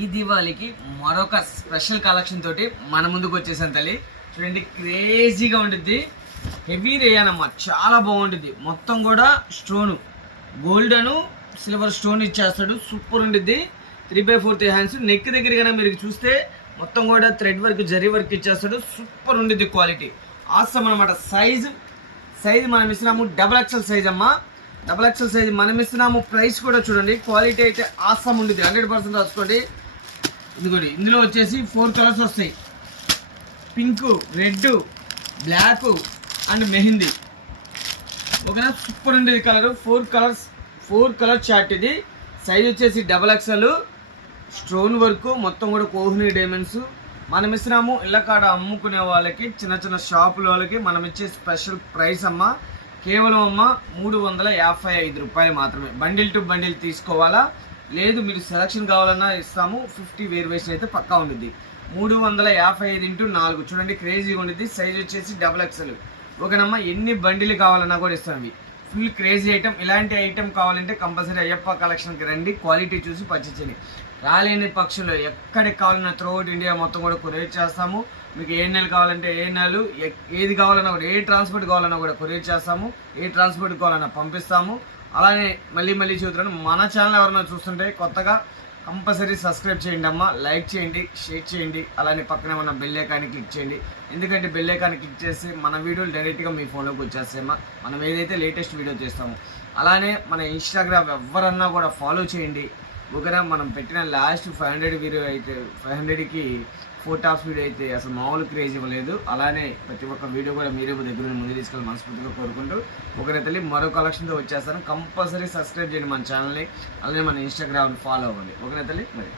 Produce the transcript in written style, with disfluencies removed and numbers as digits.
ఈ దివాళీకి మరొక special collection తోటి మన ముందుకు వచ్చేసాను తల్లి. చూడండి, క్రేజీగా ఉంటుంది. హెవీ రేయాన్ అమ్మ, చాలా బాగుంటుంది. మొత్తం కూడా స్టోను, గోల్డ్ అను సిల్వర్ స్టోన్ ఇచ్చేస్తాడు. సూపర్ ఉంటుంది. 3/4 హ్యాండ్స్. నెక్ దగ్గర కన్నా మీరు చూస్తే మొత్తం కూడా థ్రెడ్ వర్క్, జరీ వర్క్ ఇచ్చేస్తాడు. సూపర్ ఉంటుంది. క్వాలిటీ ఆసమ్ అనమాట. సైజు మనం ఇస్తున్నాము XXL సైజ్ అమ్మ. XXL సైజ్ మనం ఇస్తున్నాము. ప్రైస్ కూడా చూడండి, క్వాలిటీ అయితే ఆసమ్ ఉంటుంది. 100% రాసుకోండి. ఇదిగోండి, ఇందులో వచ్చేసి 4 కలర్స్ వస్తాయి. Pink, red, black and mehndi. ఓకేనా, సూపర్ ఉండేది కలర్. 4 colour chart. ఇది సైజ్ వచ్చేసి XXL. స్టోన్ వర్క్ మొత్తం కూడా కోహినూర్ డైమండ్స్ మనం ఇస్తున్నాము. ఇళ్ళ కాడ అమ్ముకునే వాళ్ళకి, చిన్న చిన్న షాపుల వాళ్ళకి మనం ఇచ్చే స్పెషల్ ప్రైస్ అమ్మ. కేవలం అమ్మ 355 రూపాయలు మాత్రమే. బండిల్ టు బండిల్ తీసుకోవాలా, లేదు మీరు సెలక్షన్ కావాలన్నా ఇస్తాము. 50 వేరియేషన్ అయితే పక్కా ఉంటుంది. 355 × 4. చూడండి, క్రేజీగా ఉంటుంది. సైజ్ వచ్చేసి XXL. ఓకేనమ్మా, ఎన్ని బండిలు కావాలన్నా కూడా ఇస్తాం. Full crazy item. ఇలాంటి ఐటమ్ కావాలంటే కంపల్సరీ అయ్యప్ప కలెక్షన్కి రండి. క్వాలిటీ చూసి పర్చేస్ చేయండి. రాలేని పక్షులు ఎక్కడికి కావాలన్నా త్రూఅవుట్ ఇండియా మొత్తం కూడా కొరియర్ చేస్తాము. మీకు ఏ నెలలు కావాలంటే ఏ నెలలు, ఏది కావాలన్నా కూడా, ఏ ట్రాన్స్పోర్ట్ కావాలన్నా కూడా కొరియర్ చేస్తాము. ఏ ట్రాన్స్పోర్ట్ కావాలన్నా పంపిస్తాము. అలానే మళ్ళీ చూస్తున్నాను, మన ఛానల్ ఎవరైనా చూస్తుంటే కొత్తగా కంపల్సరీ సబ్స్క్రైబ్ చేయండి అమ్మ. లైక్ చేయండి, షేర్ చేయండి. అలానే పక్కనే ఉన్న బెల్ ఐకాన్ని క్లిక్ చేయండి. ఎందుకంటే బెల్ ఐకాన్ని క్లిక్ చేసి మన వీడియోలు డైరెక్ట్గా మీ ఫోన్లోకి వచ్చేస్తాయమ్మా. మనం ఏదైతే లేటెస్ట్ వీడియో చేస్తామో. అలానే మన ఇన్స్టాగ్రామ్ ఎవరన్నా కూడా ఫాలో చేయండి. ఓకేనా, మనం పెట్టిన లాస్ట్ 500 వీడియో అయితే 500కి 4 టాప్స్ వీడియో అయితే అసలు మామూలు క్రేజ్ ఇవ్వలేదు. అలానే ప్రతి ఒక్క వీడియో కూడా మీరే దగ్గర ముందు తీసుకెళ్ళి మనస్ఫూర్తిగా కోరుకుంటూ ఒకరే తల్లి మరో కలెక్షన్తో వచ్చేస్తాను. కంపల్సరీ సబ్స్క్రైబ్ చేయండి మన ఛానల్ని. అలానే మన ఇన్స్టాగ్రామ్ని ఫాలో అవ్వండి. ఒకరే తల్లి మరి.